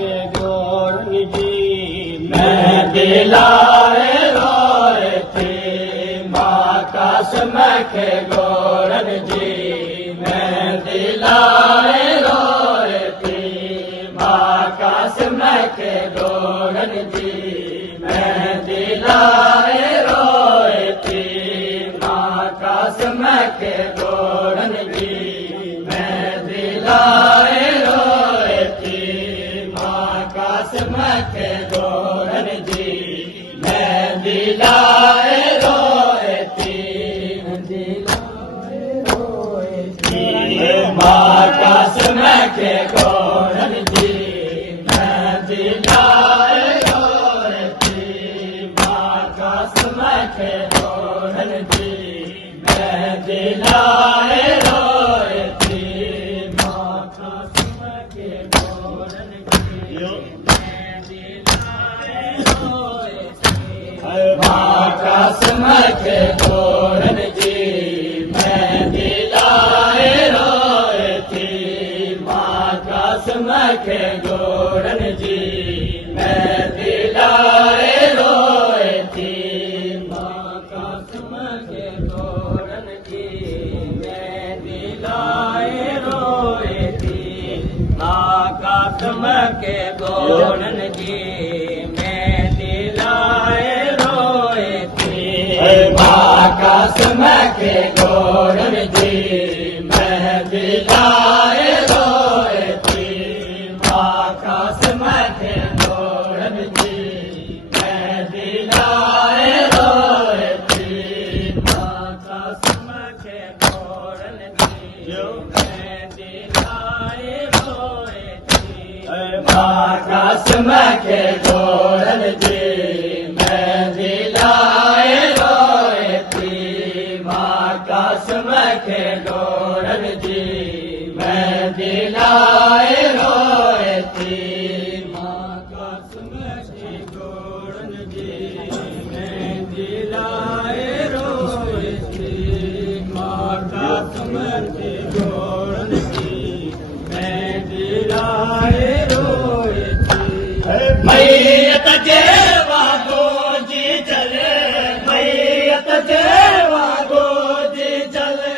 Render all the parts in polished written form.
के गोरन जी मैं दिलाए रोए थी माँ कसम के गोरन जी मैं दिलाए रोए थी माँ कसम के गोरन जी मैं दिलाए रोए थी माँ कसम के गोरन जी मैं दिलाए रोए थी माँ कसम के गोरन जी मैं दिलाए रोए थी माँ कसम के गोरन जी मैं दिलाए रोए थी माँ कसम के गोरन जी मैं दिलाए रोए थी माँ कसम के गोरन जी मैं दिलाए रोए थी माँ कसम के गोरन जी मैं दिलाए रोए थी माँ कसम के गोरन जी मैं दिलाए रोए थी माँ कसम के गोरन जी मैं दिलाए रोए थी माँ कसम के गोरन जी मैं दिलाए रोए थी माँ कसम के गोरन जी मैं दिलाए रोए थी माँ कसम के गोरन जी मैं दिलाए रोए थी माँ कसम के गोरन जी मैं दिलाए रोए थी माँ कसम के गोरन जी मैं दिलाए रोए थी माँ कसम के गोरन जी मैं दिलाए रोए थी माँ कसम के गोरन जी मैं दिलाए रोए थी माँ कसम के गोरन जी मैं दिलाए रोए थी मैयत जेवा गोजी चले मैयत जेवा गोजी चले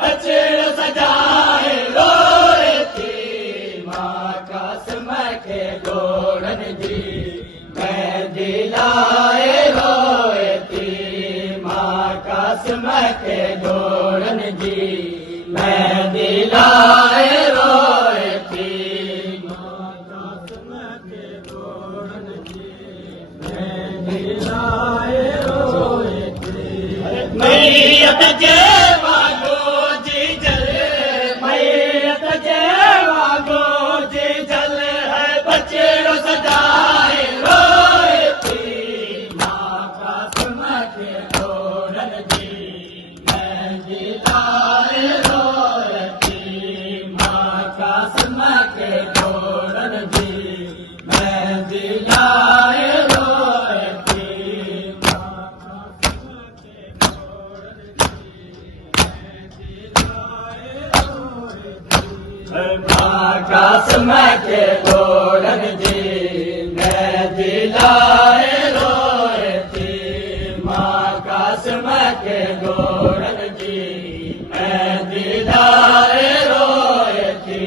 बछड़ सजाए रोए थी माँ कसम के गोरन जी मैं दिलाए रोए थी माँ कसम के गोरन जी मैं दिलाए रोए थी माँ कसम के गोरन जी मैं दिलाए रोए थी मैयत जेवा गोजी जले मैयत जेवा गोजी जले है बछड़ सजाए रोए थी माँ कसम के गोरन जी मैं दिलाए रोए थी माँ कसम के गोरन जी मैं दिलाए रोए थी माँ कसम के गोरन जी मैं दिलाए रोए थी माँ कसम के गोरन जी मैं दिलाए रोए थी माँ कसम के गोरन जी मैं दिलाए रोए थी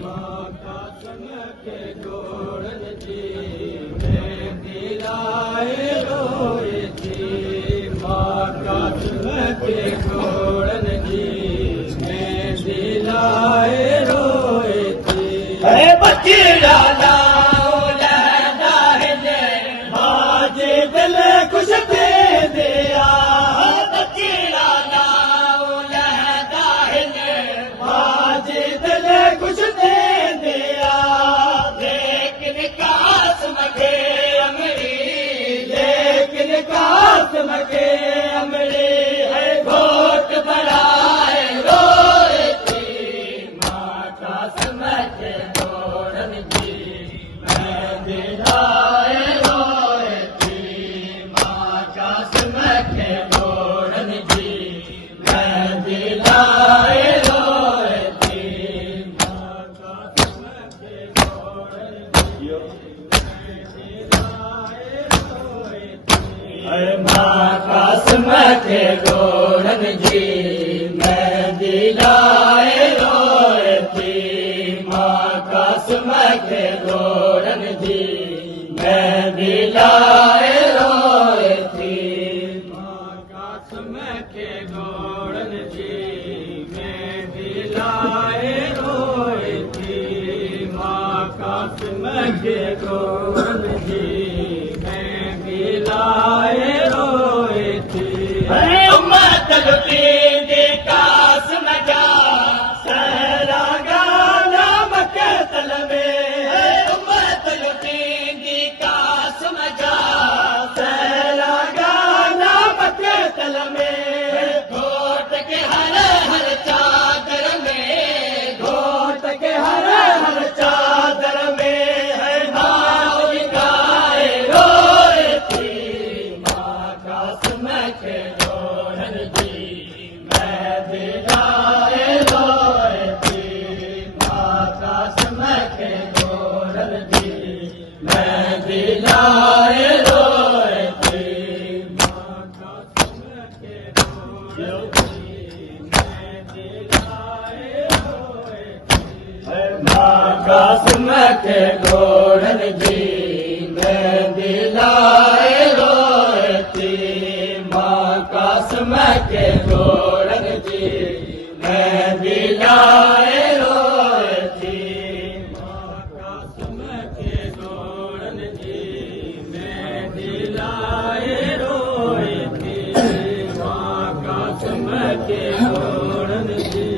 माँ कसम के गोरन जी मैं दिलाए रोए थी माँ कसम के गोरन जी मैं दिलाए रोए थी बछड़ा लाओ लहदा है बाजे दिल खुश दे दिया बछड़ा लाओ लहदा है बाजे दिल खुश दे दिया लेकिन कासम के अमरी लेकिन कासम के अमरी है घोट बढ़ाए रोए थी माँ कसम के गोरन जी मैं दिलाए रोए थी माँ कसम के गोरन जी मैं दिलाए रोए थी माँ कसम के गोरन जी मां कासम खे गोड़न जी मेहंदी लाए रोए थी मां कासम खे गोड़न जी मेहंदी लाए रोए थी मां कासम खे गोड़न जी मेहंदी लाए रोए थी मां कासम खे गोड़न जी मेहंदी लाए रोए थी उम्मत लुटींदी कासम जा सहरा गाना मक़तल में उम्मत लुटींदी कासम जा सहरा गाना मक़तल में घोट के हर हर चादर में घोट के हर हर चादर में है नाव गाए रोए थी मां कासम खे गोड़न जी मेहंदी लाए रोए थी मां कासम खे गोड़न जी मेहंदी लाए रोए थी मां कासम खे गोड़न जी मेहंदी लाए रोए थी मां कासम खे गोड़न जी मेहंदी लाए रोए थी मां कासम खे गोड़न जी मेहंदी लाए रोए थी मां कासम खे गोड़न जी मेहंदी लाए रोए थी मां कासम खे गोड़न जी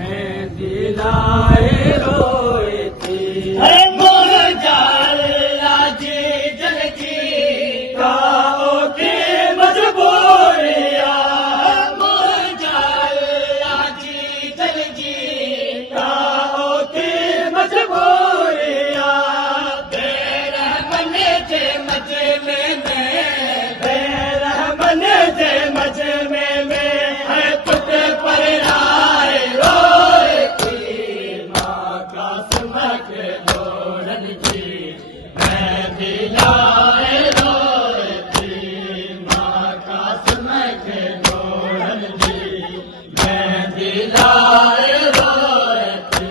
मेहंदी लाए रोए थी लाजी जलजी काओ के मजबूरिया लाजी जलजी काओ के मजबूरिया बेरहमन जे मजमे में बेरहमन जे मजमे में है पुट पर राय रोए थी मां कासम खे गोड़न जी मेहंदी लाए रोए थी मां कासम खे गोड़न जी मेहंदी लाए रोए थी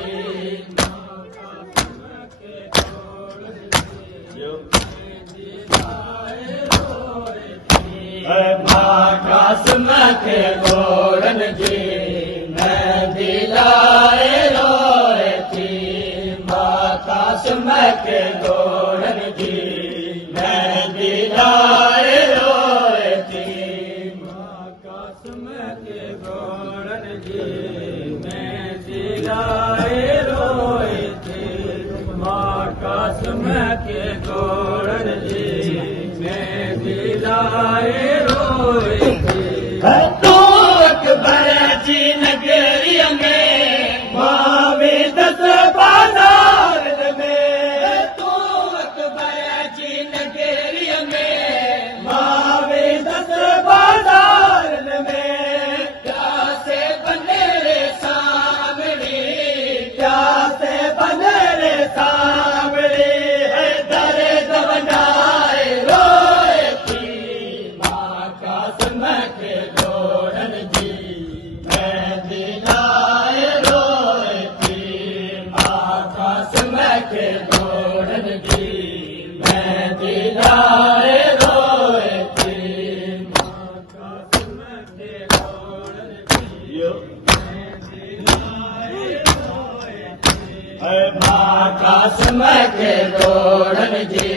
मां कासम खे गोड़न जी मेहंदी लाए रोए थी मां कासम खे गोड़न जी मेहंदी लाए रोए थी मां कासम खे गोड़न जी मेहंदी लाए रोए थी मां कासम खे गोड़न जी मेहंदी लाए रोए थी मां कासम खे गोड़न जी मेहंदी लाए रोए थी तू अकबर जी नगरीअ में मां में दस बाज़ार में तू अकबर जी नगरीअ में मां में दस बाज़ार में प्यासे बनेरे सामने प्यासे बनेरे सामने है दरे दवनाए रोए थी मां कासम खे गोड़न जी मेहंदी लाए रोए थी मां कासम खे गोड़न जी मेहंदी लाए रोए थी मां कासम खे गोड़न जी मेहंदी लाए रोए थी मां कासम खे गोड़न जी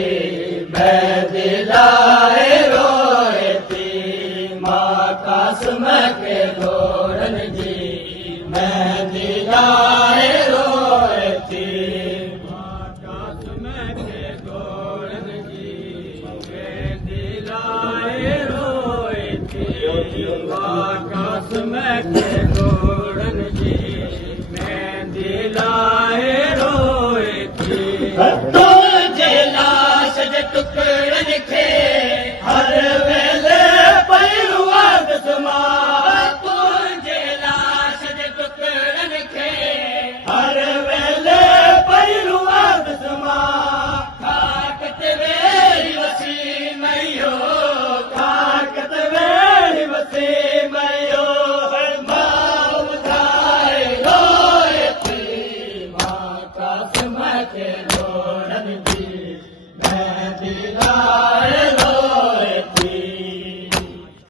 मेहंदी लाए रोए थी मां कासम खे गोड़न जी मेहंदी लाए रोए थी मां कासम खे गोड़न जी मेहंदी लाए रोए थी मां कासम खे गोड़न जी मेहंदी लाए रोए थी